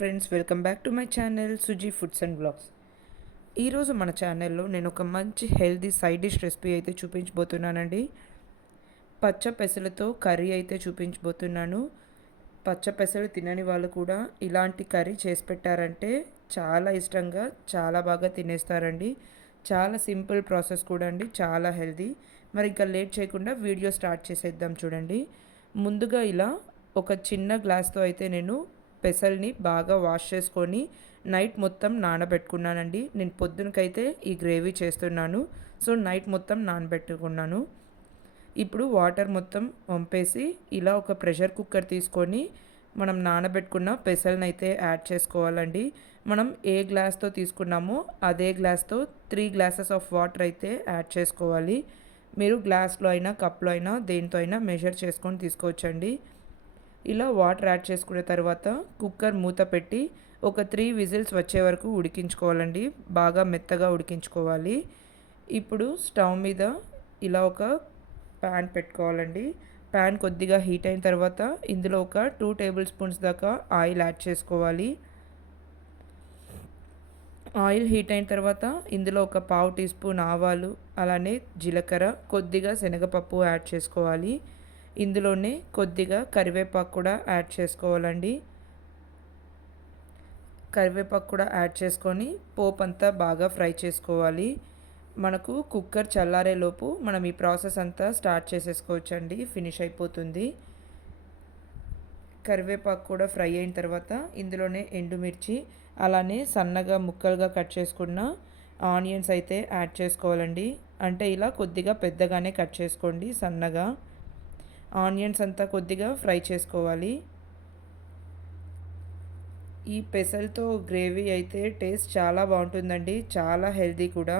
Friends welcome back to my channel Suji foods and blogs ఈరోజు మన ఛానల్లో నేను ఒక మంచి హెల్దీ సైడ్ డిష్ రెసిపీ అయితే చూపించబోతున్నానండి. పచ్చ పెసలతో కర్రీ అయితే చూపించబోతున్నాను. పచ్చ పెసలు తినని వాళ్ళు కూడా ఇలాంటి కర్రీ చేసి పెట్టారంటే చాలా ఇష్టంగా చాలా బాగా తినేస్తారండి. చాలా సింపుల్ ప్రాసెస్ కూడా అండి చాలా హెల్దీ మరి ఇంకా లేట్ చేయకుండా వీడియో స్టార్ట్ చేసేద్దాం చూడండి. ముందుగా ఇలా ఒక చిన్న గ్లాస్తో అయితే నేను పెసల్ని బాగా వాష్ చేసుకొని నైట్ మొత్తం నానబెట్టుకున్నానండి. నేను పొద్దునకైతే ఈ గ్రేవీ చేస్తున్నాను. సో నైట్ మొత్తం నానబెట్టుకున్నాను. ఇప్పుడు వాటర్ మొత్తం వంపేసి ఇలా ఒక ప్రెషర్ కుక్కర్ తీసుకొని మనం నానబెట్టుకున్న పెసల్ని అయితే యాడ్ చేసుకోవాలండి. మనం ఏ గ్లాస్తో తీసుకున్నామో అదే గ్లాస్తో త్రీ గ్లాసెస్ ఆఫ్ వాటర్ అయితే యాడ్ చేసుకోవాలి. మీరు గ్లాస్లో అయినా కప్లో అయినా దేనితో అయినా మెజర్ చేసుకొని తీసుకోవచ్చండి. ఇలా వాటర్ యాడ్ చేసుకున్న తర్వాత కుక్కర్ మూత పెట్టి ఒక త్రీ విజిల్స్ వచ్చే వరకు ఉడికించుకోవాలండి. బాగా మెత్తగా ఉడికించుకోవాలి. ఇప్పుడు స్టవ్ మీద ఇలా ఒక ప్యాన్ పెట్టుకోవాలండి. ప్యాన్ కొద్దిగా హీట్ అయిన తర్వాత ఇందులో ఒక టూ టేబుల్ స్పూన్స్ దాకా ఆయిల్ యాడ్ చేసుకోవాలి. ఆయిల్ హీట్ అయిన తర్వాత ఇందులో ఒక పావు టీ స్పూన్ ఆవాలు అలానే జీలకర్ర కొద్దిగా శనగపప్పు యాడ్ చేసుకోవాలి. ఇందులోనే కొద్దిగా కరివేపాకు కూడా యాడ్ చేసుకోవాలండి. కరివేపాకు కూడా యాడ్ చేసుకొని పోపు అంతా బాగా ఫ్రై చేసుకోవాలి. మనకు కుక్కర్ చల్లారేలోపు మనం ఈ ప్రాసెస్ అంతా స్టార్ట్ చేసేసుకోవచ్చండి. ఫినిష్ అయిపోతుంది. కరివేపాకు కూడా ఫ్రై అయిన తర్వాత ఇందులోనే ఎండుమిర్చి అలానే సన్నగా ముక్కలుగా కట్ చేసుకున్న ఆనియన్స్ అయితే యాడ్ చేసుకోవాలండి. అంటే ఇలా కొద్దిగా పెద్దగానే కట్ చేసుకోండి సన్నగా. ఆనియన్స్ అంతా కొద్దిగా ఫ్రై చేసుకోవాలి. ఈ పెసల్తో గ్రేవీ అయితే టేస్ట్ చాలా బాగుంటుందండి. చాలా హెల్దీ కూడా.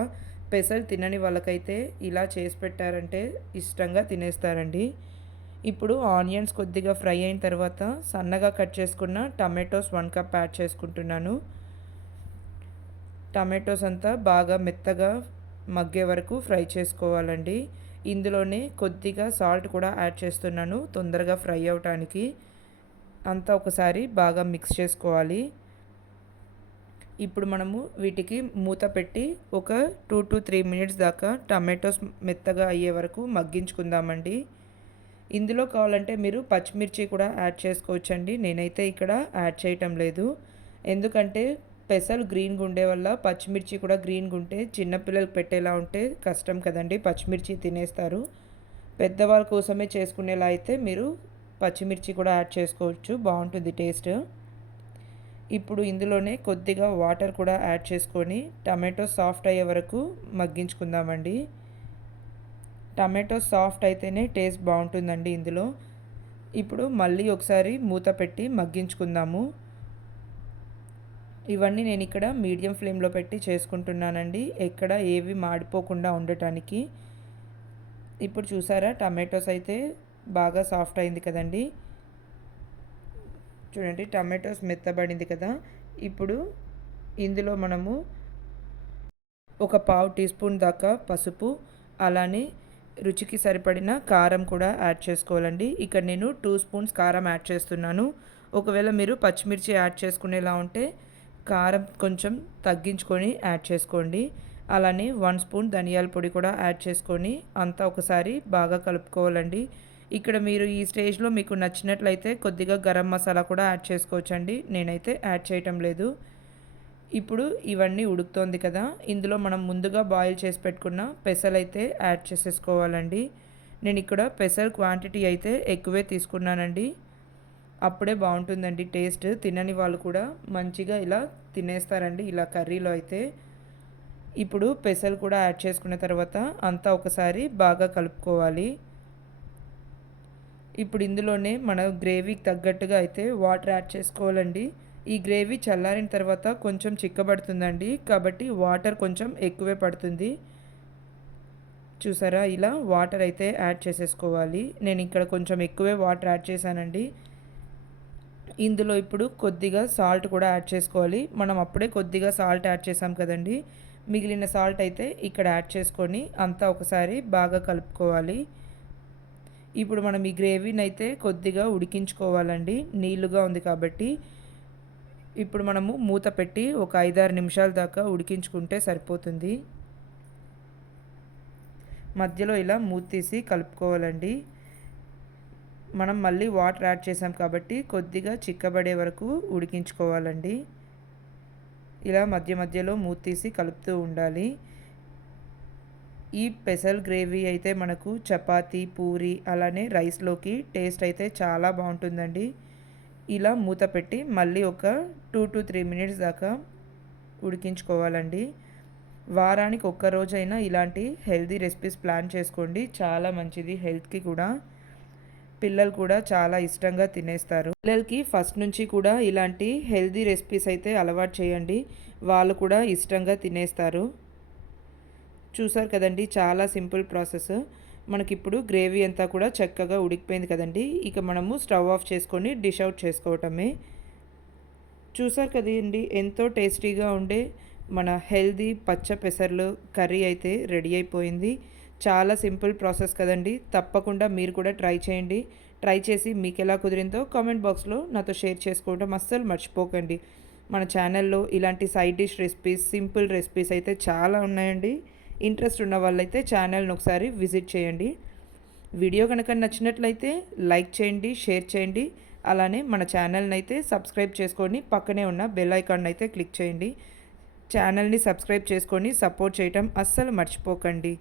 పెసలు తినని వాళ్ళకైతే ఇలా చేసి పెట్టారంటే ఇష్టంగా తినేస్తారండి. ఇప్పుడు ఆనియన్స్ కొద్దిగా ఫ్రై అయిన తర్వాత సన్నగా కట్ చేసుకున్న టమాటోస్ వన్ కప్ యాడ్ చేసుకుంటున్నాను. టమాటోస్ అంతా బాగా మెత్తగా మగ్గే వరకు ఫ్రై చేసుకోవాలండి. ఇందులోనే కొద్దిగా సాల్ట్ కూడా యాడ్ చేస్తున్నాను. తొందరగా ఫ్రై అవటానికి అంతా ఒకసారి బాగా మిక్స్ చేసుకోవాలి. ఇప్పుడు మనము వీటికి మూత పెట్టి ఒక టూ టు త్రీ మినిట్స్ దాకా టమాటోస్ మెత్తగా అయ్యే వరకు మగ్గించుకుందామండి. ఇందులో కావాలంటే మీరు పచ్చిమిర్చి కూడా యాడ్ చేసుకోవచ్చండి. నేనైతే ఇక్కడ యాడ్ చేయటం లేదు. ఎందుకంటే పెసలు గ్రీన్గా ఉండే వల్ల పచ్చిమిర్చి కూడా గ్రీన్గా ఉంటే చిన్నపిల్లలకు పెట్టేలా ఉంటే కష్టం కదండి. పచ్చిమిర్చి తినేస్తారు. పెద్దవాళ్ళ కోసమే చేసుకునేలా అయితే మీరు పచ్చిమిర్చి కూడా యాడ్ చేసుకోవచ్చు. బాగుంటుంది టేస్ట్. ఇప్పుడు ఇందులోనే కొద్దిగా వాటర్ కూడా యాడ్ చేసుకొని టమాటో సాఫ్ట్ అయ్యే వరకు మగ్గించుకుందామండి. టమాటో సాఫ్ట్ అయితేనే టేస్ట్ బాగుంటుందండి ఇందులో. ఇప్పుడు మళ్ళీ ఒకసారి మూత పెట్టి మగ్గించుకుందాము. ఇవన్నీ నేను ఇక్కడ మీడియం ఫ్లేమ్లో పెట్టి చేసుకుంటున్నానండి. ఎక్కడ ఏవి మాడిపోకుండా ఉండటానికి. ఇప్పుడు చూసారా టమాటోస్ అయితే బాగా సాఫ్ట్ అయింది కదండి. చూడండి టమాటోస్ మెత్తబడింది కదా. ఇప్పుడు ఇందులో మనము ఒక పావు టీ స్పూన్ దాకా పసుపు అలానే రుచికి సరిపడిన కారం కూడా యాడ్ చేసుకోవాలండి. ఇక్కడ నేను టూ స్పూన్స్ కారం యాడ్ చేస్తున్నాను. ఒకవేళ మీరు పచ్చిమిర్చి యాడ్ చేసుకునేలా ఉంటే కారం కొంచెం తగ్గించుకొని యాడ్ చేసుకోండి. అలానే వన్ స్పూన్ ధనియాల పొడి కూడా యాడ్ చేసుకొని అంతా ఒకసారి బాగా కలుపుకోవాలండి. ఇక్కడ మీరు ఈ స్టేజ్లో మీకు నచ్చినట్లయితే కొద్దిగా గరం మసాలా కూడా యాడ్ చేసుకోవచ్చండి. నేనైతే యాడ్ చేయటం లేదు. ఇప్పుడు ఇవన్నీ ఉడుకుతోంది కదా ఇందులో మనం ముందుగా బాయిల్ చేసి పెట్టుకున్న పెసలు అయితే యాడ్ చేసేసుకోవాలండి. నేను ఇక్కడ పెసల్ క్వాంటిటీ అయితే ఎక్కువే తీసుకున్నానండి. అప్పుడే బాగుంటుందండి టేస్ట్. తినని వాళ్ళు కూడా మంచిగా ఇలా తినేస్తారండి. ఇలా కర్రీలో అయితే. ఇప్పుడు పెసలు కూడా యాడ్ చేసుకున్న తర్వాత అంతా ఒకసారి బాగా కలుపుకోవాలి. ఇప్పుడు ఇందులోనే మన గ్రేవీకి తగ్గట్టుగా అయితే వాటర్ యాడ్ చేసుకోవాలండి. ఈ గ్రేవీ చల్లారిన తర్వాత కొంచెం చిక్కబడుతుందండి. కాబట్టి వాటర్ కొంచెం ఎక్కువే పడుతుంది. చూసారా? ఇలా వాటర్ అయితే యాడ్ చేసేసుకోవాలి. నేను ఇక్కడ కొంచెం ఎక్కువే వాటర్ యాడ్ చేశానండి. ఇందులో ఇప్పుడు కొద్దిగా సాల్ట్ కూడా యాడ్ చేసుకోవాలి. మనం అప్పుడే కొద్దిగా సాల్ట్ యాడ్ చేసాం కదండి. మిగిలిన సాల్ట్ అయితే ఇక్కడ యాడ్ చేసుకొని అంతా ఒకసారి బాగా కలుపుకోవాలి. ఇప్పుడు మనం ఈ గ్రేవీని అయితే కొద్దిగా ఉడికించుకోవాలండి. నీళ్ళుగా ఉంది కాబట్టి ఇప్పుడు మనము మూత పెట్టి ఒక ఐదారు నిమిషాల దాకా ఉడికించుకుంటే సరిపోతుంది. మధ్యలో ఇలా మూత తీసి కలుపుకోవాలండి. మనం మళ్ళీ వాటర్ యాడ్ చేసాం కాబట్టి కొద్దిగా చిక్కబడే వరకు ఉడికించుకోవాలండి. ఇలా మధ్య మధ్యలో మూత తీసి కలుపుతూ ఉండాలి. ఈ పెసల్ గ్రేవీ అయితే మనకు చపాతీ పూరి అలానే రైస్లోకి టేస్ట్ అయితే చాలా బాగుంటుందండి. ఇలా మూత పెట్టి మళ్ళీ ఒక టూ టు త్రీ మినిట్స్ దాకా ఉడికించుకోవాలండి. వారానికి ఒక్క రోజైనా ఇలాంటి హెల్తీ రెసిపీస్ ప్లాన్ చేసుకోండి. చాలా మంచిది హెల్త్కి కూడా. పిల్లలు కూడా చాలా ఇష్టంగా తినేస్తారు. పిల్లలకి ఫస్ట్ నుంచి కూడా ఇలాంటి హెల్దీ రెసిపీస్ అయితే అలవాటు చేయండి. వాళ్ళు కూడా ఇష్టంగా తినేస్తారు. చూసారు కదండి చాలా సింపుల్ ప్రాసెస్. మనకిప్పుడు గ్రేవీ అంతా కూడా చక్కగా ఉడికిపోయింది కదండి. ఇక మనము స్టవ్ ఆఫ్ చేసుకొని డిష్ అవుట్ చేసుకోవటమే. చూసారు కదండి ఎంతో టేస్టీగా ఉండే మన హెల్దీ పచ్చ పెసర్లు కర్రీ అయితే రెడీ అయిపోయింది. చాలా సింపుల్ ప్రాసెస్ కదండి. తప్పకుండా మీరు కూడా ట్రై చేయండి. ట్రై చేసి మీకు ఎలా కుదిరిందో కామెంట్ బాక్స్లో నాతో షేర్ చేసుకోవడం అస్సలు మర్చిపోకండి. మన ఛానల్లో ఇలాంటి side dish recipes simple recipes అయితే చాలా ఉన్నాయండి. ఇంట్రెస్ట్ ఉన్న వాళ్ళైతే ఛానల్ని ఒకసారి విజిట్ చేయండి. వీడియో కనుక నచ్చినట్లయితే లైక్ చేయండి షేర్ చేయండి. అలానే మన ఛానల్ని అయితే సబ్స్క్రైబ్ చేసుకొని పక్కనే ఉన్న బెల్ ఐకాన్ అయితే క్లిక్ చేయండి. ఛానల్ని సబ్స్క్రైబ్ చేసుకొని సపోర్ట్ చేయటం అస్సలు మర్చిపోకండి.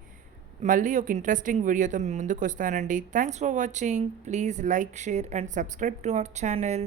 మళ్ళీ ఒక ఇంట్రెస్టింగ్ వీడియోతో మీ ముందుకు వస్తానండి. Thanks for watching please like share and subscribe to our channel